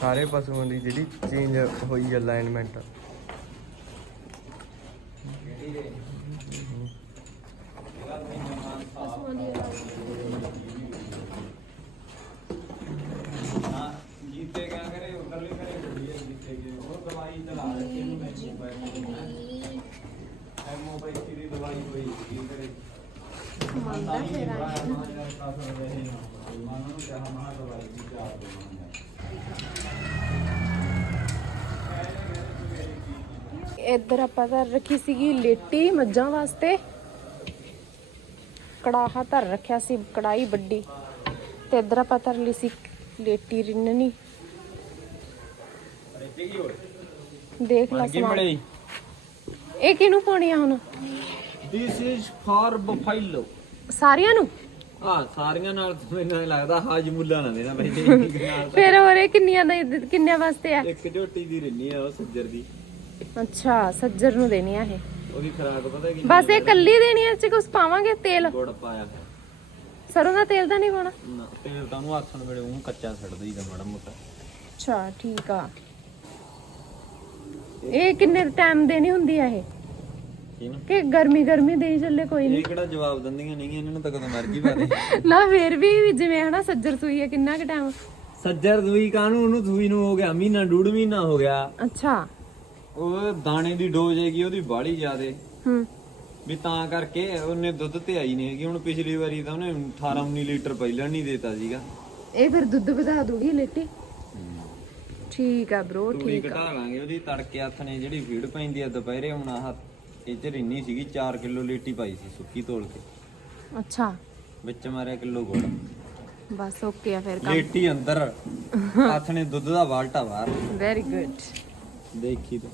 ਸਾਰੇ ਪਸ਼ੂਆਂ ਦੀ ਜਿਹੜੀ ਚੇਂਜ ਹੋਈ ਅਲਾਈਨਮੈਂਟ ਪਸ਼ੂਆਂ ਦੀ ਜੀਤੇ ਕਿਆ ਕਰੇ ਉਧਰਲੇ ਕਰੇ ਗੱਡੀ ਜੀਤੇ ਕੇ ਉਹ ਦਵਾਈ ਚਲਾ ਰੱਖੀ ਨੂੰ ਮੈਂ ਮੋਬਾਈਲ ਐਮਓਪੈਥੀ ਦੀ ਦਵਾਈ ਹੋਈ ਕੀ ਕਰੇ ਮੰਨਦਾ ਇੱਧਰ ਆਪਾਂ ਧਰ ਰੱਖੀ ਸੀਗੀ ਲੇਟੀ ਮੱਝਾਂ ਵਾਸਤੇ। ਕੜਾਹਾ ਧਰ ਰੱਖਿਆ ਸੀ ਕੜਾਈ ਵੱਡੀ। ਤੇ ਇੱਧਰ ਆਪਾਂ ਧਰ ਲਈ ਸੀ ਲੇਟੀ ਰਿੰਨਣੀ। ਦੇਖ ਲੈ ਸਮਾਨ। ਇਹ ਕਿਹਨੂੰ ਪਾਉਣੀ ਆ ਹੁਣ? ਦਿਸ ਇਜ਼ ਫਾਰ ਬਫੈਲੋ ਸਾਰਿਆਂ ਨੂੰ? ਆ ਸਾਰੀਆਂ ਨਾਲ ਤਾਂ ਮੈਨੂੰ ਐਂ ਲੱਗਦਾ ਹਾਜਮੁੱਲਾ ਨਾ ਦੇਣਾ ਪਹਿਲੇ ਫਿਰ ਹੋਰ ਇਹ ਕਿੰਨੀਆਂ ਦੇ ਕਿੰਨਿਆਂ ਵਾਸਤੇ ਆ? ਇੱਕ ਝੋਟੀ ਦੀ ਰਿੰਨੀ ਆ ਉਹ ਸੱਜਰ ਦੀ। ਅੱਛਾ ਸੱਜਰ ਨੂੰ ਦੇਣੀ ਆ ਇਹ। ਉਹਦੀ ਖਰਾਕ ਪਤਾ ਕੀ ਬਸ ਇਹ ਕੱਲੀ ਦੇਣੀ ਆ ਇਹ ਚ ਕੁਝ ਪਾਵਾਂਗੇ? ਤੇਲ? ਗੁੜ ਪਾਇਆ ਸਰੋਂ ਦਾ ਤੇਲ ਤਾਂ ਨਹੀਂ ਪਾਉਣਾ? ਨਾ ਤੇਲ ਤਾਂ ਉਹਨੂੰ ਆਥਣ ਵੇਲੇ ਉਹ ਕੱਚਾ ਛੱਡ ਦਈਦਾ ਮਾੜਾ ਮੋਟਾ। ਅੱਛਾ ਠੀਕ ਆ। ਇਹ ਕਿੰਨੇ ਟਾਈਮ ਦੇਣੀ ਹੁੰਦੀ ਆ ਇਹ? ਨਾ? ਕਿ ਗਰਮੀ ਗਰਮੀ ਦੇਈ ਚੱਲੇ ਕੋਈ ਨਹੀਂ ਇਹ ਕਿਹੜਾ ਜਵਾਬ ਦਿੰਦੀਆਂ? ਨਹੀਂ ਇਹਨਾਂ ਨੂੰ ਤਾਂ ਕਦੋਂ ਮਰਜ਼ੀ ਬਾਰੇ ਨਾ ਫੇਰ ਵੀ ਜਿਵੇਂ ਹਨਾ ਸੱਜਰ ਸੂਈ ਹੈ ਕਿੰਨਾ ਕੁ ਟਾਈਮ ਸੱਜਰ ਦੂਈ ਕਾਨੂੰ ਉਹਨੂੰ ਦੂਈ ਨੂੰ ਹੋ ਗਿਆ ਮਹੀਨਾ ਡੂਢ ਮਹੀਨਾ ਹੋ ਗਿਆ। ਅੱਛਾ। ਉਹ ਦਾਣੇ ਦੀ ਡੋਜ਼ ਹੈਗੀ ਉਹਦੀ ਬਾਹਲੀ ਜ਼ਿਆਦੇ। ਹੂੰ। ਵੀ ਤਾਂ ਕਰਕੇ ਉਹਨੇ ਦੁੱਧ ਤੇ ਆਈ ਨਹੀਂ ਹੈਗੀ। ਹੁਣ ਪਿਛਲੀ ਵਾਰੀ ਤਾਂ ਉਹਨੇ 18 19 ਲੀਟਰ ਪਹਿਲਾਂ ਨਹੀਂ ਦੇਤਾ ਸੀਗਾ। ਇਹ ਫਿਰ ਦੁੱਧ ਵਧਾ ਦੂਗੀ ਲੇਟੀ? ਠੀਕ ਆ ਬ్రో ਤੂੜੀ ਠੀਕ ਆ। ਘਟਾ ਲਾਂਗੇ ਉਹਦੀ ਤੜਕੇ ਹੱਥ ਨੇ ਜਿਹੜੀ ਫੀਡ ਪੈਂਦੀ ਆ ਦੁਪਹਿਰੇ ਹੁਣ ਆਹ ਇਹ ਚ ਰਿੰਨੀ ਸੀਗੀ 4 ਕਿਲੋ ਲੀਟੀ ਪਾਈ ਸੀ ਸੁੱਕੀ ਤੋਲ ਕੇ। ਅੱਛਾ। ਵਿੱਚ ਮਾਰਿਆ ਕਿਲੋ ਗੁੜ। ਬਸ ਓਕੇ ਆ ਫਿਰ ਕੰਮ। ਲੀਟੀ ਅੰਦਰ ਹੱਥ ਨੇ ਦੁੱਧ ਦਾ ਬਾਲਟਾ ਬਾਹਰ। ਵੈਰੀ ਗੁੱਡ ਦੇਖੀ ਤੂੰ।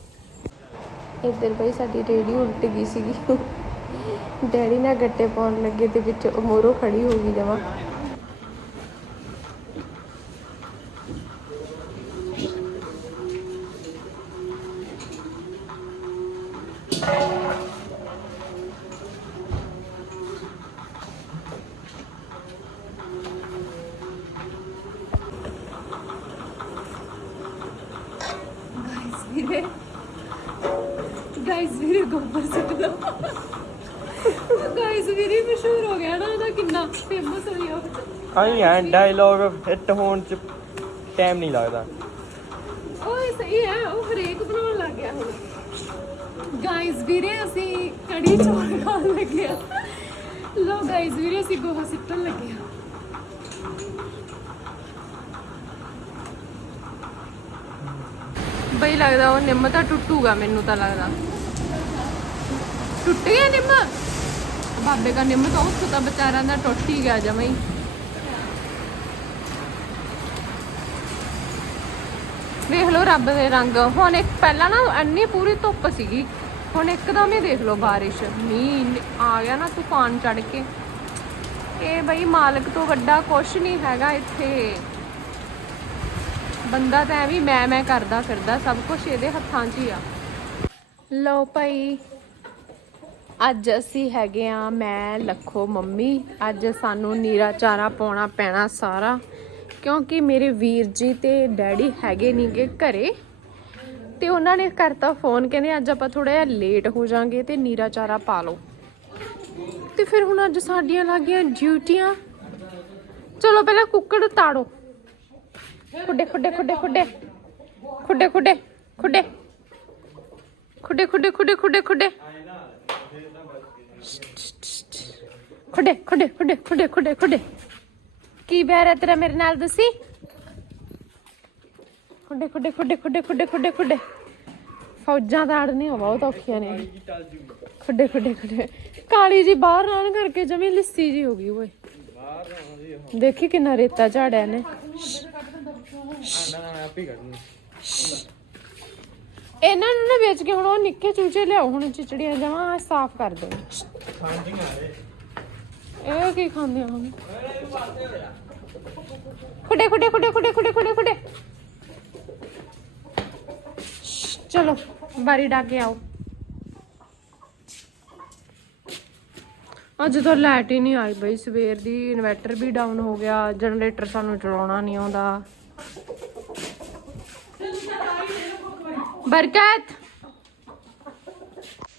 ਇੱਧਰ ਬਈ ਸਾਡੀ ਰੇੜੀ ਉਲਟ ਗਈ ਸੀਗੀ। ਡੈਡੀ ਨਾਲ ਗੱਟੇ ਪਾਉਣ ਲੱਗੇ ਤੇ ਵਿੱਚ ਮੋਰੋ ਖੜੀ ਹੋ ਗਈ ਜਮਾ ਵੀਰੇ ਗਾਇਸ ਵੀਰੇ ਗੋਬਰ ਸੁੱਟ ਦੋ ਗਾਇਸ ਵੀਰੇ ਮਸ਼ਹੂਰ ਹੋ ਗਿਆ ਨਾ ਉਹਦਾ ਕਿੰਨਾ ਫੇਮਸ ਹੋ ਗਿਆ। ਆਈ ਹੈ ਡਾਇਲੌਗ ਹਿੱਟ ਹੋਣ ਚ ਟਾਈਮ ਨਹੀਂ ਲੱਗਦਾ। ਓਏ ਸਹੀ ਹੈ ਉਹ ਹਰੇਕ ਬਣਾਉਣ ਲੱਗ ਗਿਆ ਹੁਣ। ਗਾਇਸ ਵੀਰੇ ਅਸੀਂ ਕੜੀ ਚੌਲ ਖਾਣ ਲੱਗੇ ਆ। ਲੋ ਗਾਇਸ ਵੀਰੇ ਅਸੀਂ ਗੋਹਾ ਸਿੱਟਣ ਲੱਗੇ ਆ। ਬਈ ਲੱਗਦਾ ਉਹ ਨਿੰਮ ਤਾਂ ਟੁੱਟੂਗਾ ਮੈਨੂੰ ਤਾਂ ਲੱਗਦਾ। ਟੁੱਟ ਗਿਆ ਨਿੰਮ? ਬਾਬੇ ਦਾ ਨਿੰਮ ਤਾਂ ਉਸ ਤਾਂ ਵਿਚਾਰਾਂ ਦਾ ਟੁੱਟ ਹੀ ਗਿਆ ਜਮਾਂ ਹੀ। ਲਓ ਰੱਬ ਦੇ ਰੰਗ। ਹੁਣ ਇੱਕ ਪਹਿਲਾਂ ਨਾ ਇੰਨੀ ਪੂਰੀ ਧੁੱਪ ਸੀਗੀ। ਹੁਣ ਇੱਕਦਮ ਹੀ ਦੇਖ ਲਓ ਬਾਰਿਸ਼। ਮੀਂਹ ਆ ਗਿਆ ਨਾ ਤੂਫਾਨ ਚੜ ਕੇ। ਇਹ ਬਈ ਮਾਲਕ ਤੋਂ ਵੱਡਾ ਕੁਛ ਨਹੀਂ ਹੈਗਾ ਇੱਥੇ। ਬੰਦਾ ਤਾਂ ਐਵੇਂ ਮੈਂ ਮੈਂ ਕਰਦਾ ਫਿਰਦਾ, ਸਭ ਕੁਝ ਇਹਦੇ ਹੱਥਾਂ 'ਚ ਹੀ ਆ। ਲਓ ਭਾਈ ਅੱਜ ਅਸੀਂ ਹੈਗੇ ਆ, ਮੈਂ, ਲੱਖੋ, ਮੰਮੀ। ਅੱਜ ਸਾਨੂੰ ਨੀਰਾ ਚਾਰਾ ਪਾਉਣਾ ਪੈਣਾ ਸਾਰਾ, ਕਿਉਂਕਿ ਮੇਰੇ ਵੀਰ ਜੀ ਤੇ ਡੈਡੀ ਹੈਗੇ ਨਹੀਂਗੇ ਘਰੇ। ਤੇ ਉਹਨਾਂ ਨੇ ਕਰਤਾ ਫੋਨ, ਕਹਿੰਦੇ ਅੱਜ ਆਪਾਂ ਥੋੜਾ ਜਿਹਾ ਲੇਟ ਹੋ ਜਾਾਂਗੇ ਤੇ ਨੀਰਾ ਚਾਰਾ ਪਾ ਲਓ। ਤੇ ਫਿਰ ਹੁਣ ਅੱਜ ਸਾਡੀਆਂ ਲੱਗੀਆਂ ਡਿਊਟੀਆਂ। ਚਲੋ ਪਹਿਲਾਂ ਕੁੱਕੜ ਤਾੜੋ ਖੁੱਡੇ ਖੁੱਡੇ ਖੁੱਡੇ ਖੁੱਡੇ। ਖੁੱਡੇ ਖੁੱਡੇ ਖੁੱਡੇ। ਖੁੱਡੇ ਖੁੱਡੇ ਖੁੱਡੇ ਖੁੱਡੇ ਖੁੱਡੇ। ਖੁੱਡੇ ਖੁੱਡੇ ਖੁੱਡੇ ਖੁੱਡੇ ਖੁੱਡੇ ਖੁੱਡੇ ਕੀ ਬੈਰ ਤੇਰਾ ਮੇਰੇ ਨਾਲ ਦੱਸੀ ਖੁੱਡੇ ਖੁੱਡੇ ਖੁੱਡੇ ਖੁੱਡੇ ਖੁੱਡੇ ਖੁੱਡੇ ਖੁੱਡੇ ਫੌਜਾਂ ਤਾੜਨੀਆਂ ਬਹੁਤ ਔਖੀਆਂ ਨੇ ਖੁੱਡੇ ਖੁੱਡੇ ਖੁੱਡੇ ਕਾਲੀ ਜੀ ਬਾਹਰ ਆਣ ਕਰਕੇ ਜਮੀ ਲਿੱਸੀ ਜੀ ਹੋ ਗਈ ਓਏ ਦੇਖੀ ਕਿੰਨਾ ਰੇਤਾ ਝਾੜਿਆ ਨੇ ਇਹਨਾਂ ਨੂੰ ਨਾ ਵੇਚ ਕੇ ਹੁਣ ਉਹ ਨਿੱਕੇ ਚੂਚੇ ਲਿਆਓ ਹੁਣ ਚਿਚੜੀਆਂ ਜਮਾ ਸਾਫ਼ ਕਰ ਦੋ ਇਹ। ਕੀ ਖਾਂਦੇ ਆ ਹੁਣ? ਖੁੱਡੇ ਖੁੱਡੇ ਖੁੱਡੇ ਖੁੱਡੇ ਖੁੱਡੇ ਖੁੱਡੇ ਖੁੱਡੇ। ਚਲੋ ਬਾਰੀ ਡਾ ਕੇ ਆਓ। ਅੱਜ ਤਾਂ ਲਾਈਟ ਹੀ ਨਹੀਂ ਆਈ ਬਈ ਸਵੇਰ ਦੀ। ਇਨਵਰਟਰ ਵੀ ਡਾਊਨ ਹੋ ਗਿਆ। ਜਨਰੇਟਰ ਸਾਨੂੰ ਚਲਾਉਣਾ ਨਹੀਂ ਆਉਂਦਾ। ਬਰਕਤ।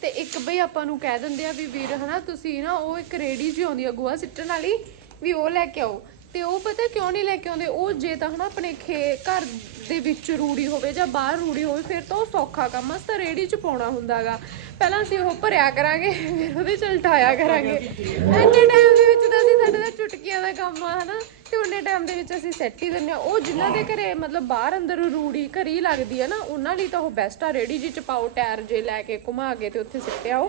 ਤੇ ਇੱਕ ਬਈ ਆਪਾਂ ਨੂੰ ਕਹਿ ਦਿੰਦੇ ਆ ਵੀ ਵੀਰ, ਹਨਾ, ਤੁਸੀਂ ਨਾ ਉਹ ਇੱਕ ਰੇੜੀ ਜੀ ਆਉਂਦੀ ਆ ਗੋਹਾ ਸਿੱਟਣ ਵਾਲੀ, ਵੀ ਉਹ ਲੈ ਕੇ ਆਓ। ਤੇ ਉਹ ਪਤਾ ਕਿਉਂ ਨਹੀਂ ਲੈ ਕੇ ਆਉਂਦੇ? ਉਹ ਜੇ ਤਾਂ, ਹਨਾ, ਆਪਣੇ ਖੇ ਘਰ ਦੇ ਵਿੱਚ ਰੂੜੀ ਹੋਵੇ ਜਾਂ ਬਾਹਰ ਰੂੜੀ ਹੋਵੇ ਫਿਰ ਤਾਂ ਉਹ ਸੌਖਾ ਕੰਮ ਆ ਤਾਂ ਰੇੜੀ 'ਚ ਪਾਉਣਾ ਹੁੰਦਾਗਾ। ਪਹਿਲਾਂ ਅਸੀਂ ਉਹ ਭਰਿਆ ਕਰਾਂਗੇ ਫਿਰ ਉਹਦੇ ਚ ਉਲਟਾਇਆ ਕਰਾਂਗੇ। ਇੰਨੇ ਟਾਈਮ ਦੇ ਵਿੱਚ ਤਾਂ ਅਸੀਂ ਸਾਡੇ ਦਾ ਚੁਟਕੀਆਂ ਦਾ ਕੰਮ ਆ ਹਨਾ? ਤੇ ਉਹਨੇ ਟਾਈਮ ਦੇ ਵਿੱਚ ਅਸੀਂ ਸੈੱਟ ਹੀ ਦਿੰਦੇ ਆ। ਉਹ ਜਿਨ੍ਹਾਂ ਦੇ ਘਰੇ ਮਤਲਬ ਬਾਹਰ ਅੰਦਰ ਰੂੜੀ ਘਰੀ ਲੱਗਦੀ ਆ ਨਾ ਉਹਨਾਂ ਲਈ ਤਾਂ ਉਹ ਬੈਸਟ ਆ। ਰੇੜੀ ਜੀ ਚ ਪਾਓ ਟਾਇਰ ਜੇ ਲੈ ਕੇ ਘੁਮਾ ਕੇ ਤੇ ਉੱਥੇ ਸਿੱਟਿਆ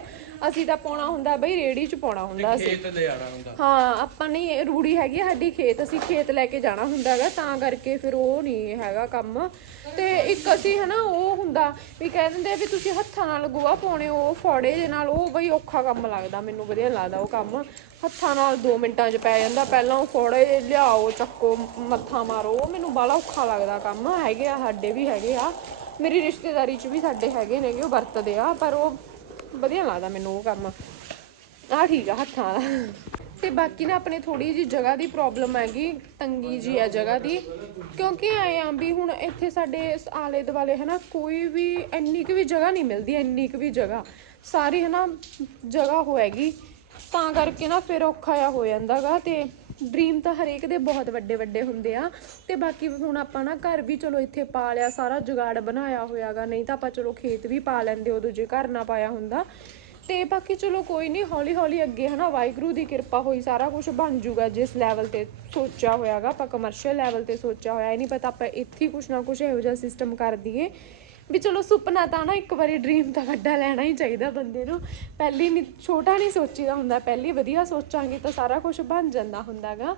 ਅਸੀਂ ਤਾਂ ਪਾਉਣਾ ਹੁੰਦਾ ਬਈ ਰੇੜੀ ਚ ਪਾਉਣਾ ਹੁੰਦਾ ਅਸੀਂ। ਖੇਤ ਲੈ ਆਣਾ ਹੁੰਦਾ। ਹਾਂ ਆਪਾਂ ਨਹੀਂ ਇਹ ਰੂੜੀ ਹੈਗੀ ਸਾਡੀ ਖੇਤ ਅਸੀਂ ਖੇਤ ਲੈ ਕੇ ਜਾਣਾ ਹੁੰਦਾ ਹੈਗਾ ਤਾਂ ਕਰਕੇ ਫਿਰ ਉਹ ਨਹੀਂ ਹੈਗਾ ਕੰਮ। ਤੇ ਇੱਕ ਅਸੀਂ ਹਨਾ ਉਹ ਹੁੰਦਾ ਵੀ ਕਹਿ ਦਿੰਦੇ ਆ ਵੀ ਤੁਸੀਂ ਹੱਥਾਂ ਨਾਲ ਗੋਹਾ ਪਾਉਣੇ ਉਹ ਫੋੜੇ ਦੇ ਨਾਲ ਉਹ ਬਈ ਔਖਾ ਕੰਮ ਲੱਗਦਾ ਮੈਨੂੰ ਵਧੀਆ ਲੱਗਦਾ ਉਹ ਕੰਮ। ਹੱਥਾਂ ਨਾਲ 2 ਮਿੰਟਾਂ 'ਚ ਪੈ ਜਾਂਦਾ ਪਹਿਲਾਂ ਉਹ ਫੋੜੇ ਲਿਆਓ ਚੱਕੋ ਮੱਥਾ ਮਾਰੋ ਉਹ ਮੈਨੂੰ ਬਾਲਾ ਔਖਾ ਲੱਗਦਾ ਕੰਮ। ਹੈਗੇ ਆ ਸਾਡੇ ਵੀ ਹੈਗੇ ਆ। ਮੇਰੀ ਰਿਸ਼ਤੇਦਾਰੀ 'ਚ ਵੀ ਸਾਡੇ ਹੈਗੇ ਨੇਗੇ ਉਹ ਵਰਤਦੇ ਆ ਪਰ ਉਹ ਵਧੀਆ ਲੱਗਦਾ ਮੈਨੂੰ ਉਹ ਕੰਮ। ਆ ਠੀਕ ਆ, ਹੱਥਾਂ ਦਾ ਤੇ ਬਾਕੀ ਨਾ ਆਪਣੇ ਥੋੜੀ ਜੀ ਜਗ੍ਹਾ ਦੀ ਪ੍ਰੋਬਲਮ ਹੈਗੀ, ਤੰਗੀ ਜੀ ਹੈ ਜਗ੍ਹਾ ਦੀ। ਕਿਉਂਕਿ ਆਏ ਆ ਵੀ ਹੁਣ ਇੱਥੇ ਸਾਡੇ ਆਲੇ ਦੁਆਲੇ ਹਨਾ, ਕੋਈ ਵੀ ਇੰਨੀ ਕੁ ਵੀ ਜਗ੍ਹਾ ਨਹੀਂ ਮਿਲਦੀ, ਇੰਨੀ ਕੁ ਵੀ ਜਗ੍ਹਾ। ਸਾਰੀ ਹਨਾ ਜਗ੍ਹਾ ਹੋਏਗੀ ਤਾਂ ਕਰਕੇ ਨਾ ਫਿਰ ਔਖਾ ਆ ਹੋ ਜਾਂਦਾਗਾ ਤੇ ਡ੍ਰੀਮ ਤਾਂ ਹਰੇਕ ਦੇ ਬਹੁਤ ਵੱਡੇ ਵੱਡੇ ਹੁੰਦੇ ਆ। ਤੇ ਬਾਕੀ ਹੁਣ ਆਪਾਂ ਨਾ ਘਰ ਵੀ ਚਲੋ ਇੱਥੇ ਪਾ ਲਿਆ, ਸਾਰਾ ਜੁਗਾੜ ਬਣਾਇਆ ਹੋਇਆਗਾ। ਨਹੀਂ ਤਾਂ ਆਪਾਂ ਚਲੋ ਖੇਤ ਵੀ ਪਾ ਲੈਂਦੇ, ਉਦੋਂ ਜੇ ਘਰ ਨਾ ਪਾਇਆ ਹੁੰਦਾ। ਤੇ ਬਾਕੀ ਚਲੋ ਕੋਈ ਨਹੀਂ, ਹੌਲੀ ਹੌਲੀ ਅੱਗੇ ਹਨਾ ਵਾਹਿਗੁਰੂ ਦੀ ਕਿਰਪਾ ਹੋਈ, ਸਾਰਾ ਕੁਝ ਬਣ ਜੂਗਾ ਜਿਸ ਲੈਵਲ ਤੇ ਸੋਚਿਆ ਹੋਇਆਗਾ, ਆਪਾਂ ਕਮਰਸ਼ੀਅਲ ਲੈਵਲ ਤੇ ਸੋਚਿਆ ਹੋਇਆ। ਇਹ ਨਹੀਂ ਪਤਾ ਆਪਾਂ ਇੱਥੇ ਹੀ ਕੁਝ ਨਾ ਕੁਝ ਇਹੋ ਜਿਹਾ ਸਿਸਟਮ ਕਰ ਦਈਏ। ਵੀ ਚਲੋ ਸੁਪਨਾ ਤਾਂ ਨਾ ਇੱਕ ਵਾਰੀ ਡ੍ਰੀਮ ਤਾਂ ਵੱਡਾ ਲੈਣਾ ਹੀ ਚਾਹੀਦਾ ਬੰਦੇ ਨੂੰ। ਪਹਿਲੀ ਨਹੀਂ ਛੋਟਾ ਨਹੀਂ ਸੋਚੀਦਾ ਹੁੰਦਾ, ਪਹਿਲੀ ਵਧੀਆ ਸੋਚਾਂਗੇ ਤਾਂ ਸਾਰਾ ਕੁਝ ਬਣ ਜਾਂਦਾ ਹੁੰਦਾਗਾ।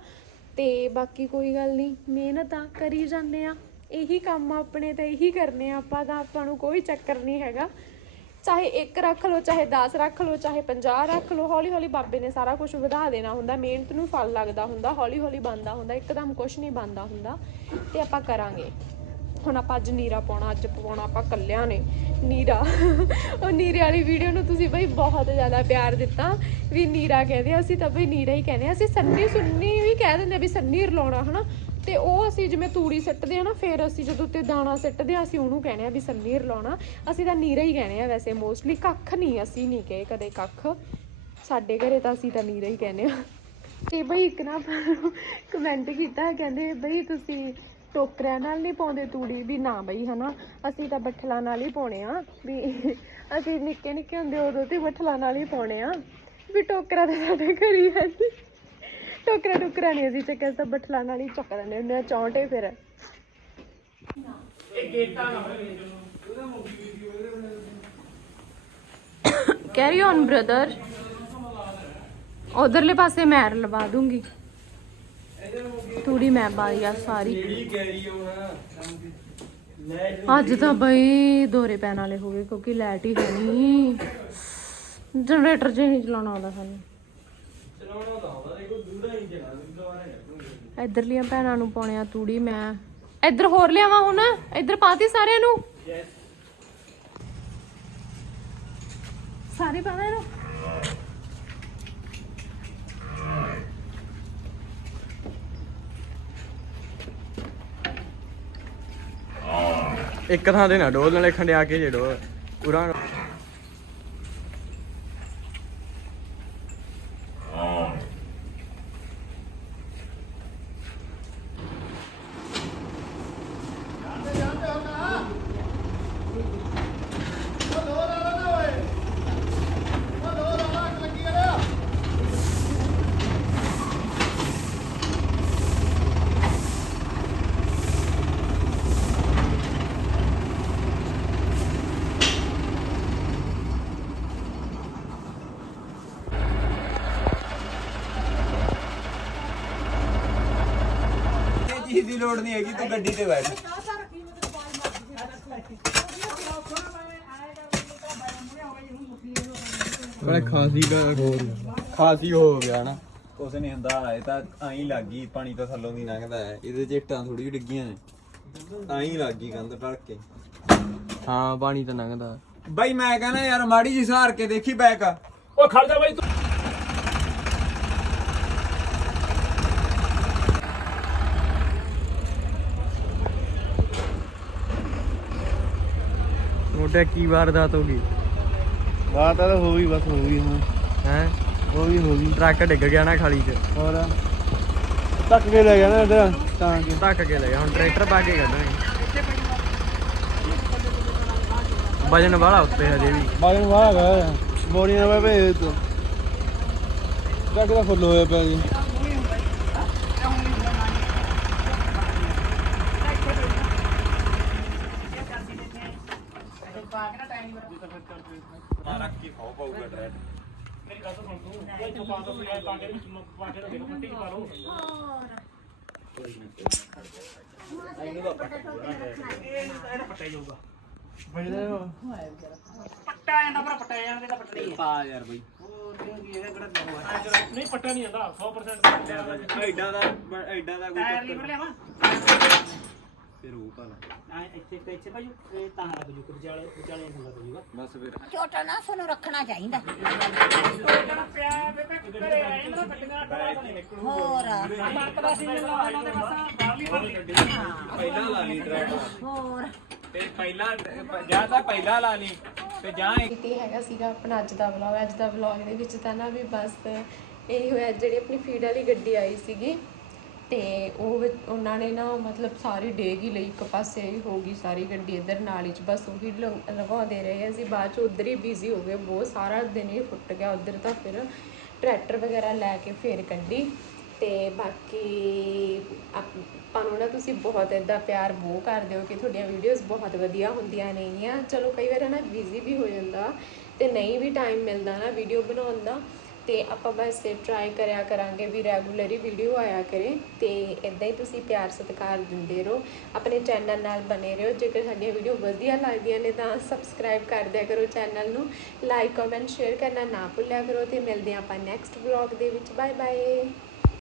ਤੇ ਬਾਕੀ ਕੋਈ ਗੱਲ ਨਹੀਂ ਮਿਹਨਤ ਆ ਕਰੀ ਜਾਂਦੇ ਆ। ਇਹੀ ਕੰਮ ਆਪਣੇ ਤਾਂ ਇਹੀ ਕਰਨੇ ਆ ਆਪਾਂ ਤਾਂ, ਆਪਾਂ ਨੂੰ ਕੋਈ ਚੱਕਰ ਨਹੀਂ ਹੈਗਾ। ਚਾਹੇ ਇੱਕ ਰੱਖ ਲਓ, ਚਾਹੇ 10 ਰੱਖ ਲਓ, ਚਾਹੇ 50 ਰੱਖ ਲਓ ਹੌਲੀ ਹੌਲੀ ਬਾਬੇ ਨੇ ਸਾਰਾ ਕੁਝ ਵਧਾ ਦੇਣਾ ਹੁੰਦਾ। ਮਿਹਨਤ ਨੂੰ ਫਲ ਲੱਗਦਾ ਹੁੰਦਾ ਹੌਲੀ ਹੌਲੀ ਬਣਦਾ ਹੁੰਦਾ, ਇੱਕਦਮ ਕੁਝ ਨਹੀਂ ਬਣਦਾ ਹੁੰਦਾ। ਤੇ ਆਪਾਂ ਕਰਾਂਗੇ। ਹੁਣ ਆਪਾਂ ਅੱਜ ਨੀਰਾ ਪਾਉਣਾ, ਅੱਜ ਪਾਉਣਾ ਆਪਾਂ ਕੱਲਿਆਂ ਨੇ। ਨੀਰਾ। ਉਹ ਨੀਰੇ ਵਾਲੀ ਵੀਡੀਓ ਨੂੰ ਤੁਸੀਂ ਬਈ ਬਹੁਤ ਜ਼ਿਆਦਾ ਪਿਆਰ ਦਿੱਤਾ ਵੀ ਨੀਰਾ ਕਹਿੰਦੇ ਅਸੀਂ ਤਾਂ ਬਈ ਨੀਰਾ ਹੀ ਕਹਿੰਦੇ ਆ। ਅਸੀਂ ਸੰਨੀ ਸੁੰਨੀ ਵੀ ਕਹਿ ਦਿੰਦੇ ਆ ਵੀ ਸੰਨੀ ਰਲਾਉਣਾ, ਹਨਾ? ਤੇ ਉਹ ਅਸੀਂ ਜਿਵੇਂ ਤੂੜੀ ਸਿੱਟਦੇ ਆ ਨਾ, ਫਿਰ ਅਸੀਂ ਜਦੋਂ ਉੱਤੇ ਦਾਣਾ ਸਿੱਟਦੇ ਆ, ਅਸੀਂ ਉਹਨੂੰ ਕਹਿੰਦੇ ਆ ਵੀ ਸੰਨੀ ਰਲਾਉਣਾ। ਅਸੀਂ ਤਾਂ ਨੀਰਾ ਹੀ ਕਹਿੰਦੇ ਆ ਵੈਸੇ ਮੋਸਟਲੀ ਕੱਖ ਨਹੀਂ, ਅਸੀਂ ਨਹੀਂ ਕਹੇ ਕਦੇ ਕੱਖ। ਸਾਡੇ ਘਰੇ ਤਾਂ ਅਸੀਂ ਤਾਂ ਨੀਰਾ ਹੀ ਕਹਿੰਦੇ ਆ। ਤੇ ਬਈ ਇੱਕ ਨਾ ਕਮੈਂਟ ਕੀਤਾ, ਕਹਿੰਦੇ ਬਈ ਤੁਸੀਂ ਟੋਕਰਿਆਂ ਨਾਲ ਨਹੀਂ ਪਾਉਂਦੇ ਤੂੜੀ ਵੀ ਨਾ ਬਈ ਹਨਾ? ਅਸੀਂ ਤਾਂ ਬੱਠਲਾਂ ਨਾਲ ਹੀ ਪਾਉਣੇ ਆ ਵੀ ਅਸੀਂ ਨਿੱਕੇ ਨਿੱਕੇ ਹੁੰਦੇ ਉਦੋਂ ਤੇ ਬੱਠਲਾਂ ਨਾਲ ਹੀ ਪਾਉਣੇ ਆ। ਵੀ ਟੋਕਰਾ ਤਾਂ ਸਾਡੇ ਘਰ ਹੀ ਹੈ ਨੀ। ਟੋਕਰਾ ਟੋਕਰਾ ਨਹੀਂ ਅਸੀਂ ਚੱਕਿਆ ਸਭ ਬੱਠਲਾਂ ਨਾਲ ਹੀ ਚੱਕ ਦਿੰਦੇ ਹੁੰਦੇ ਆ ਚੌਂਟੇ ਫਿਰ। ਕੈਰੀ ਔਨ ਬ੍ਰਦਰ ਉਧਰਲੇ ਪਾਸੇ ਮੈਂ ਲਵਾ ਦੂੰਗੀ। ਤੂੜੀ ਮੈਂ ਬਾਈ ਆ ਸਾਰੀ। ਅੱਜ ਤਾਂ ਬਈ ਦੋਰੇ ਪੈਣ ਵਾਲੇ ਹੋ ਗਏ ਕਿਉਂਕਿ ਲਾਈਟ ਹੀ ਹੈ ਨਹੀਂ। ਜਨਰੇਟਰ ਜੇ ਨਹੀਂ ਚਲਾਉਣਾ ਆਉਂਦਾ ਸਾਨੂੰ। ਚਲਾਉਣਾ ਤਾਂ ਆਉਂਦਾ ਦੇਖੋ ਦੂਰਾ ਹੀ ਜਣਾ ਦੁਬਾਰਾ ਨਹੀਂ ਇਧਰਲੀਆਂ ਭੈਣਾਂ ਨੂੰ ਪਾਉਣੇ ਆ ਤੂੜੀ ਮੈਂ। ਇੱਧਰ ਹੋਰ ਲਿਆਵਾਂ ਹੁਣ ਇੱਧਰ ਪਾਤੀ ਸਾਰਿਆਂ ਨੂੰ। ਸਾਰੇ ਪਾਵਾਂ ਇਹਨੂੰ? ਇੱਕ ਥਾਂ ਤੇ ਨਾ ਡੋਲ ਨਾਲੇ ਖੰਡਿਆ ਕੇ ਜੇ ਡੋਲ। ਉਰਾਂ ਇਹ ਚੀਜ਼ ਦੀ ਲੋੜ ਨਹੀਂ ਹੈਗੀ ਤੂੰ ਗੱਡੀ ਤੇ ਬੈਠ ਕੋਲੇ ਖਾਸੀ ਦਾ ਹੋਰ। ਖਾਸੀ ਹੋ ਗਿਆ ਨਾ। ਕੁਛ ਨਹੀਂ ਹੁੰਦਾ ਇਹ ਤਾਂ ਆਈ ਲੱਗੀ ਪਾਣੀ ਤਾਂ ਥੱਲੋਂ ਦੀ ਲੰਘਦਾ ਹੈ। ਇਹਦੇ ਚ ਇੱਟਾਂ ਥੋੜੀ ਜਿਹੀ ਡਿੱਗੀਆਂ ਨੇ। ਆਈ ਲੱਗੀ ਕੰਧ ਟੜ ਕੇ। ਹਾਂ ਪਾਣੀ ਤਾਂ ਲੰਘਦਾ। ਬਾਈ ਮੈਂ ਕਹਿੰਦਾ ਯਾਰ ਮਾੜੀ ਜੀ ਸਹਾਰ ਕੇ ਦੇਖੀ ਬੈਕ ਓ ਖੜ ਜਾ ਬਾਈ ਤੂੰ। ਤੁਹਾਡੇ ਕੀ ਵਾਰਦਾਤ ਹੋ ਗਈ? ਬਾਤ ਤਾਂ ਹੋ ਗਈ ਬਸ ਹੋ ਗਈ ਹੁਣ। ਹੈ? ਹੋ ਗਈ ਹੋ ਗਈ। ਟਰੱਕ ਡਿੱਗ ਗਿਆ ਨਾ ਖਾਲੀ 'ਚ। ਹੋਰ? ਤੱਕ ਕੇ ਲੈ ਗਿਆ ਨਾ ਇਹਦਾ ਤਾਂ ਕਿ। ਧੱਕ ਕੇ ਲੈ ਗਿਆ ਹੁਣ ਟਰੈਕਟਰ ਪਾ ਕੇ ਕੱਢਾਂਗੇ ਵਜਨ ਵਾਲਾ ਉੱਤੇ ਹਜੇ ਵੀ। ਬਾਜਨ ਵਾਹ ਗਿਆ ਬੋਰੀਆਂ ਵੇ ਭੇਜ ਤੋ ਟੱਕ ਦਾ ਫੁੱਲ ਹੋਇਆ ਪਿਆ ਜੀ। ਪੱਟਾ ਜਾਂਦਾ ਪਰ ਪੱਟਿਆ ਜਾਣ ਦੇ ਤਾਂ ਪੱਟਣੀ ਹੈ ਪਾ ਯਾਰ ਬਈ। ਨਹੀਂ ਪੱਟਾ ਨਹੀਂ ਜਾਂਦਾ 100% ਐਡਾ ਦਾ ਐਡਾ ਦਾ ਟਾਇਰ ਲੀਵਰ ਲਿਆਵਾਂ? ਫਿਰ ਉਹ ਪਾ ਆ ਇੱਥੇ ਤੇ ਇੱਥੇ ਭਾਈ ਇਹ ਤਾਂ ਲੱਗ ਜੂ ਵਿਚਾਲੇ ਵਿਚਾਲੇ ਹੁੰਦਾ ਪਜੂਗਾ ਬਸ ਫਿਰ। ਝੋਟਾ ਨਾ ਸਾਨੂੰ ਰੱਖਣਾ ਚਾਹੀਦਾ। ਹੋਰ। ਪਹਿਲਾਂ ਲਾ ਲਈ ਟਰੈਕ ਹੋਰ। ਤੇ ਪਹਿਲਾਂ ਜਾਂ ਤਾਂ ਪਹਿਲਾਂ ਲਾ ਲਈ ਤੇ ਜਾਂ ਤੇ ਹੈਗਾ ਸੀਗਾ ਆਪਣਾ ਅੱਜ ਦਾ ਵਲੌਗ ਅੱਜ ਦਾ ਵਲੌਗ ਦੇ ਵਿੱਚ ਤਾਂ ਨਾ ਵੀ ਬਸ ਇਹ ਹੋਇਆ ਜਿਹੜੀ ਆਪਣੀ ਫੀਡ ਵਾਲੀ ਗੱਡੀ ਆਈ ਸੀਗੀ ਤੇ ਉਹ ਉਹਨਾਂ ਨੇ ਨਾ ਮਤਲਬ ਸਾਰੀ ਡੇਗ ਹੀ ਲਈ, ਇੱਕ ਪਾਸੇ ਹੀ ਹੋ ਗਈ ਸਾਰੀ ਗੱਡੀ ਇੱਧਰ ਨਾਲੀ 'ਚ, ਬਸ ਉਹੀ ਲ- ਲਗਾਉਂਦੇ ਰਹੇ ਅਸੀਂ, ਬਾਅਦ 'ਚ ਉਧਰ ਹੀ ਬਿਜ਼ੀ ਹੋ ਗਏ ਬਹੁਤ, ਸਾਰਾ ਦਿਨ ਹੀ ਫੁੱਟ ਗਿਆ ਉਧਰ ਤਾਂ ਫਿਰ ਟਰੈਕਟਰ ਵਗੈਰਾ ਲੈ ਕੇ ਫੇਰ ਕੱਢੀ ਤੇ ਬਾਕੀ ਆਪਾਂ ਨੂੰ ਨਾ ਤੁਸੀਂ ਬਹੁਤ ਇਦਾਂ ਪਿਆਰ ਬੋ ਕਰਦੇ ਹੋ ਕਿ ਤੁਹਾਡੀਆਂ ਵੀਡੀਓਜ਼ ਬਹੁਤ ਵਧੀਆ ਹੁੰਦੀਆਂ ਨੇਗੀਆਂ। ਚਲੋ ਕਈ ਵਾਰ ਨਾ ਬਿਜ਼ੀ ਵੀ ਹੋ ਜਾਂਦਾ ਤੇ ਨਹੀਂ ਵੀ ਟਾਈਮ ਮਿਲਦਾ ਨਾ ਵੀਡੀਓ ਬਣਾਉਣ ਦਾ। ਤੇ ਆਪਾਂ ਬਸ ਟਰਾਈ ਕਰਿਆ ਕਰਾਂਗੇ ਵੀ ਰੈਗੂਲਰ ਹੀ ਵੀਡੀਓ ਆਇਆ ਕਰੇ ਤੇ ਇਦਾਂ ਹੀ ਤੁਸੀਂ ਪਿਆਰ ਸਤਿਕਾਰ ਦਿੰਦੇ ਰਹੋ, ਆਪਣੇ ਚੈਨਲ ਨਾਲ ਬਨੇ ਰਹੋ, ਜੇਕਰ ਸਾਡੀਆਂ ਵੀਡੀਓ ਵਧੀਆ ਲੱਗਦੀਆਂ ਨੇ ਤਾਂ ਸਬਸਕ੍ਰਾਈਬ ਕਰ ਦਿਆ ਕਰੋ ਚੈਨਲ ਨੂੰ ਲਾਈਕ ਕਮੈਂਟ ਸ਼ੇਅਰ ਕਰਨਾ ਨਾ ਭੁੱਲਿਆ ਕਰੋ ਤੇ ਮਿਲਦੇ ਹਾਂ ਆਪਾਂ ਨੈਕਸਟ ਵਲੌਗ ਦੇ ਵਿੱਚ ਬਾਏ ਬਾਏ